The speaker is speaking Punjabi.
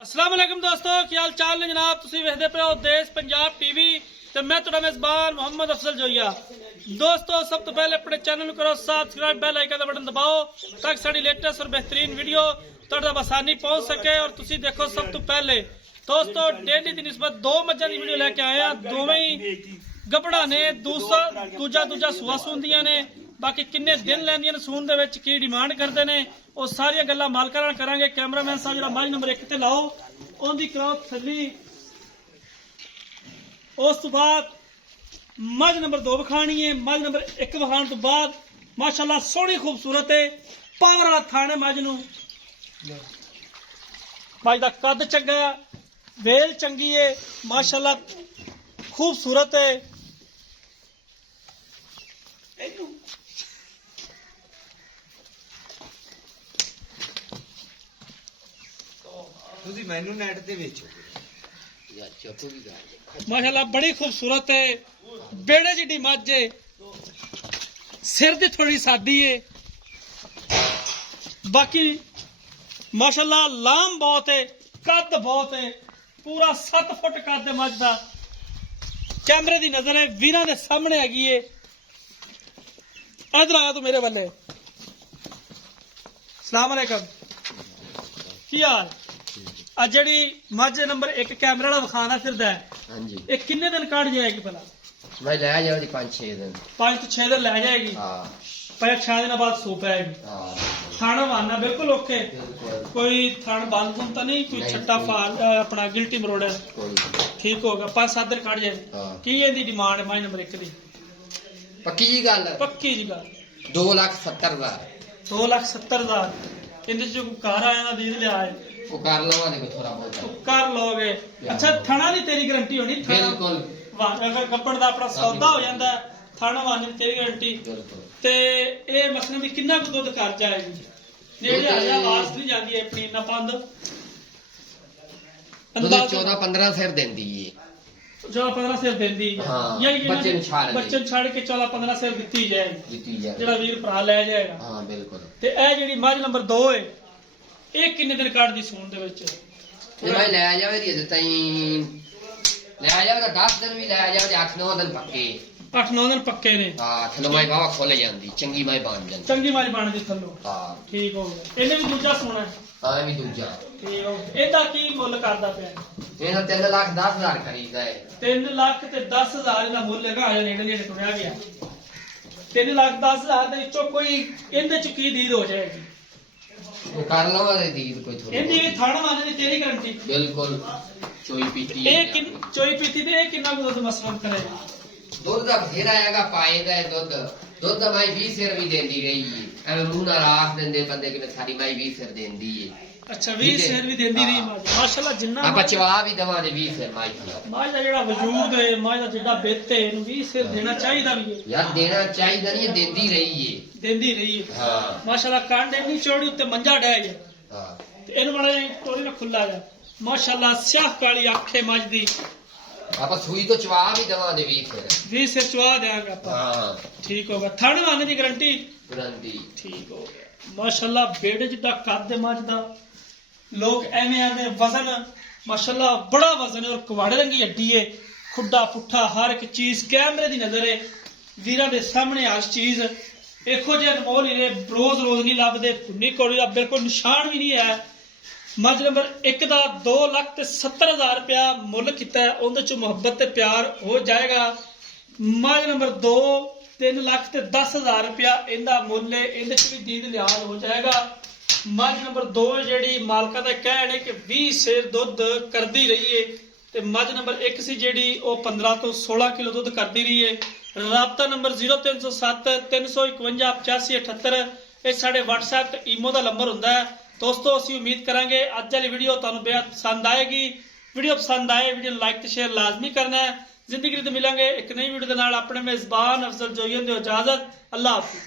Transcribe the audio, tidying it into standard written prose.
अस्सलाम वालेकुम दोस्तों, की हाल चाल ने जनाब। तुसीं वेखदे पे हो देश पंजाब टीवी ते मैं तुहाडा मेज़बान मोहम्मद अफजल जोइया। दोस्तों, सब तो पहले अपने चैनल करो सब्सक्राइब, बेल आइकन का बटन दबाओ ताकि साडी लेटेस्ट और बेहतरीन वीडियो तुहाडे तक आसानी पहुंच सके और तुसीं देखो सब तो पहले। दोस्तों, डेली की निस्बत दो मज्जां दी वीडियो लेके आए हैं। दोवें ही गबड़ा ने, दूजा सुआ सूंदियां ने। बाकी किन्ने दिन लैंदियां ने सून दे विच, की डिमांड करते हैं, वो सारिया गल्लां मालकां नाल करांगे। कैमरामैन साहब जरा मज नंबर 1 ते लाओ, उहदी कराओ थल्ली। उस तो बाद मज नंबर 2 विखानी है। मज नंबर 1 विखाण तो बाद माशाअल्लाह सोहनी खूबसूरत है, पावर वाला थान है। मज नूं मज दा कद चंगा, वेल चंगी है, माशाअल्लाह खूबसूरत है। माशाअल्लाह बड़ी खूबसूरत है, बेड़े जिडी मज है, सिर दी थोड़ी सादी है। बाकी माशाअल्लाह लाम बहुत है, कद बहुत है, पूरा 7 फुट कद है मज दा। कैमरे दी नजर है, वीरां दे सामने हैगी है। इधर आया तू मेरे वाले। सलाम अलैकुम, की हाल? आज जड़ी मज नंबर 1 कैमरे वाला विखाना फिरदा है, हाँ जी, ये किन्ने दिन काट जाएगी भला? भाई लै जाओ 5-6 दिन। 5 तो 6 दिन लै जाएगी। हाँ, 5-6 दिन बाद सो पाएगी। हाँ, थाना वाना बिल्कुल ओके, बिल्कुल कोई थान बंद बुंद तो नहीं, कोई नहीं, छट्टा कोई- फाल अपना गिल्टी मरोड़ है, कोई ठीक होगा। 5-7 दिन काट जाए। हाँ। की इहदी डिमांड है मज नंबर 1 दी? पक्की जी गल पक्की जी गल 2,70,000 2,70,000। इहदे जो घर आया ना दीद लिया है, वो कर लवा दे थोड़ा बहुत। तो कर लोगे। अच्छा, थाना दी तेरी गारंटी होनी? थाना बिल्कुल अगर कपड़ का अपना सौदा हो जाता है, थाना वाने दी तेरी गारंटी। बिल्कुल। ते ये मसलन भी किन्ना कुछ दुध कर जाएगी? नेड़े आ जा, आवाज नहीं जाती है अपनी ना पंद ਉਹਦੇ 14-15 ਸਿਰ ਦਿੰਦੀ ਏ। 14-15 ਸਿਰ ਦਿੰਦੀ ਹੈ। ਹਾਂ, ਯਾਨੀ ਕਿ ਬੱਚੇ ਨੂੰ ਛੱਡ ਦੇ। ਬੱਚੇ ਨੂੰ ਛੱਡ ਕੇ 14-15 ਸਿਰ ਦਿੱਤੀ ਜਾਏਗੀ, ਦਿੱਤੀ ਜਾਏ। ਜਿਹੜਾ ਵੀਰ ਭਰਾ ਲੈ ਜਾਏਗਾ। ਹਾਂ ਬਿਲकुल। ਤੇ ਇਹ ਜਿਹੜੀ ਮੱਝ ਨੰਬਰ 2 ਹੈ, ਇਹ ਕਿੰਨੇ ਦਿਨ ਕੱਢਦੀ ਸੂਣ ਦੇ ਵਿੱਚ? ਜੇ ਭਾਈ ਲੈ ਜਾਵੇ ਦੀ ਤਾਈ ਲੈ ਜਾਵੇ ਤਾਂ 10 ਦਿਨ ਵੀ ਲੈ ਜਾਵੇ, 8-9 ਦਿਨ ਪੱਕੇ। 8-9 ਦਿਨ ਪੱਕੇ ਨੇ। ਹਾਂ, ਥੱਲੋਂ ਮਾਈ ਬਾਵਾ ਖੁੱਲ ਜਾਂਦੀ, ਚੰਗੀ ਮਾਈ ਬਣ ਜਾਂਦੀ। ਚੰਗੀ ਮੱਝ ਬਣਦੀ ਥੱਲੋਂ। ਹਾਂ, ਠੀਕ ਹੋ ਗਿਆ। ਇਹਨੇ ਵੀ ਦੂਜਾ ਸੋਣਾ ਹੈ। ਹਾਂ ਵੀ ਦੂਜਾ ਠੀਕ ਹੋ ਗਿਆ। ਇਹਦਾ ਕੀ ਮੁੱਲ ਕਰਦਾ ਪਿਆ? ਇਹਨਾਂ 3,10,000 ਖਰੀਦਦਾ ਹੈ। 3,10,000 ਇਹਦਾ ਮੁੱਲ ਹੈਗਾ। ਹਜੇ ਨੇੜੇ ਨੇੜੇ ਤੁਰਿਆ ਗਿਆ। 3,10,000 ਦੇ ਵਿੱਚੋਂ ਕੋਈ ਇਹਦੇ ਚ ਕੀ ਦੀਦ ਹੋ ਜਾਏਗੀ? ਉਹ ਕਰ ਲਵਾ ਦੇ ਦੀਦ ਕੋਈ ਥੋੜੀ। ਇਹਦੀ ਵੀ ਥਣ ਵਾਲੇ ਦੀ ਤੇਰੀ ਗਾਰੰਟੀ? ਬਿਲਕੁਲ। ਚੋਈ ਪੀਤੀ ਇਹ ਚੋਈ ਪੀਤੀ ਤੇ ਇਹ ਕਿੰਨਾ ਕੁ ਦੁੱਧ ਮਸਲਨ ਕਰੇਗਾ? ਦੁੱਧ ਦਾ ਬਥੇਰਾ ਹੈਗਾ, ਪਾਏਗਾ ਇਹ ਦੁੱਧ ਦਾ ਮਾਈ 20 ਸਿਰ ਵੀ ਦਿੰਦੀ ਰਹੀ ਏ। ਐਵੇਂ ਮੂੰਹ ਨਾਲ ਆਖ ਦਿੰਦੇ ਬੰਦੇ ਕਿ ਸਾਡੀ ਮਾਈ 20 ਸਿਰ ਦਿੰਦੀ ਏ। ਅੱਛਾ, 20 ਸਿਰ ਵੀ ਦਿੰਦੀ ਰਹੀ ਮੱਝ। ਮਾਸ਼ਾਅੱਲਾ, ਜਿੰਨਾ ਆਪਾਂ ਚਵਾ ਵੀ ਦਵਾਂਗੇ 20 ਸਿਰ ਮਾਈ ਦਾ। ਮੱਝ ਦਾ ਜਿਹੜਾ ਵਜੂਦ ਹੈ, ਮੱਝ ਦਾ ਜਿਹੜਾ ਬਿੱਤ ਹੈ, ਇਹਨੂੰ 20 ਸਿਰ ਦੇਣਾ ਚਾਹੀਦਾ ਵੀ ਹੈ। ਯਾਰ ਦੇਣਾ ਚਾਹੀਦਾ ਨਹੀਂ, ਦਿੰਦੀ ਰਹੀ ਏ। ਦਿੰਦੀ ਰਹੀ ਹੈ। ਹਾਂ ਮਾਸ਼ਾਅੱਲਾ, ਕੰਡ ਇੰਨੀ ਚੌੜੀ ਉੱਤੇ ਮੰਜਾ ਡਹਿ ਗਿਆ ਹਾਂ। ਤੇ ਇਹਨੂੰ ਬੜਾ ਟੋਰੀ ਨਾਲ ਖੁੱਲਾ ਜਾ। ਮਾਸ਼ਾਅੱਲਾ, ਸਿਆਹ ਕਾਲੀ ਅੱਖ ਹੈ ਮੱਝ ਦੀ। ਆਪਾਂ ਸੂਈ ਤੋਂ ਚਵਾ ਵੀ ਦਵਾਂਗੇ 20 ਸਿਰ। 20 ਸਿਰ ਚਵਾ ਦੇਾਂਗੇ ਆਪਾਂ। ਹਾਂ, ਠੀਕ ਹੋਗਾ। ਥਣ ਵਾਨੇ ਦੀ ਗਾਰੰਟੀ? ਗਰੰਟੀ। ਠੀਕ ਹੋ ਗਿਆ। ਮਾਸ਼ਾਅੱਲਾ, ਬੇੜੇ ਜਿੱਡਾ ਕੱਦ ਹੈ ਮੱਝ ਦਾ। ਲੋਕ ਐਵੇਂ ਆਂਦੇ ਵਜ਼ਨ, ਮਾਸ਼ਾਅੱਲਾ ਬੜਾ ਵਜ਼ਨ ਹੈ, ਔਰ ਕਵਾੜੇ ਰੰਗੀ ਹੱਡੀ ਹੈ, ਖੁੱਡਾ ਪੁੱਠਾ ਹਰ ਇੱਕ ਚੀਜ਼ ਕੈਮਰੇ ਦੀ ਨਜ਼ਰ ਹੈ। ਵੀਰਾਂ ਦੇ ਸਾਹਮਣੇ ਹਰ ਚੀਜ਼ ਇਹੋ ਜਿਹੇ ਅਨਮੋਲ ਹੀਰੇ ਰੋਜ਼ ਨਹੀਂ ਲੱਭਦੇ। ਭੁੰਨੀ ਕੋੜੀ ਦਾ ਬਿਲਕੁਲ ਨਿਸ਼ਾਨ ਵੀ ਨਹੀਂ ਹੈ। ਮੱਝ ਨੰਬਰ 1 ਦਾ 2,70,000 ਰੁਪਇਆ ਮੁੱਲ ਕੀਤਾ ਹੈ, ਉਹਦੇ ਚ ਮੁਹੱਬਤ ਤੇ ਪਿਆਰ ਹੋ ਜਾਏਗਾ। ਮੱਝ ਨੰਬਰ 2 3,10,000 ਰੁਪਇਆ ਇਹਦਾ ਮੁੱਲ ਹੈ, ਇਹਦੇ ਚ ਵੀ ਦੀਦ ਲਿਹਾਜ਼ ਹੋ ਜਾਏਗਾ। ਮੱਝ ਨੰਬਰ 2 ਜਿਹੜੀ ਮਾਲਕਾਂ ਦਾ ਕਹਿਣ ਹੈ ਕਿ 20 ਸੇਰ ਦੁੱਧ ਕਰਦੀ ਰਹੀ ਹੈ, ਤੇ ਮੱਝ ਨੰਬਰ 1 ਸੀ ਜਿਹੜੀ ਉਹ 15 ਤੋਂ 16 ਕਿਲੋ ਦੁੱਧ ਕਰਦੀ ਰਹੀ ਹੈ। ਰਾਬਤਾ ਨੰਬਰ 0307 351 8578। ਇਹ ਸਾਡੇ WhatsApp ਤੇ ਈਮੋ ਦਾ ਨੰਬਰ ਹੁੰਦਾ ਹੈ। ਦੋਸਤੋ, ਅਸੀਂ ਉਮੀਦ ਕਰਾਂਗੇ ਅੱਜ ਵਾਲੀ ਵੀਡੀਓ ਤੁਹਾਨੂੰ ਬੇहद ਪਸੰਦ ਆਏਗੀ। ਵੀਡੀਓ ਪਸੰਦ ਆਏ ਵੀਡੀਓ ਨੂੰ ਲਾਈਕ ਤੇ ਸ਼ੇਅਰ ਲਾਜ਼ਮੀ ਕਰਨਾ ਹੈ। ਜ਼ਿੰਦਗੀ ਤੇ ਮਿਲਾਂਗੇ ਇੱਕ ਨਈ ਵੀਡੀਓ ਦੇ ਨਾਲ। ਆਪਣੇ ਮੇਜ਼ਬਾਨ ਅਫਜ਼ਲ ਜੋਈਨ ਦਿਓ ਇਜਾਜ਼ਤ। ਅੱਲਾਹ ਹਾਫਿਜ਼।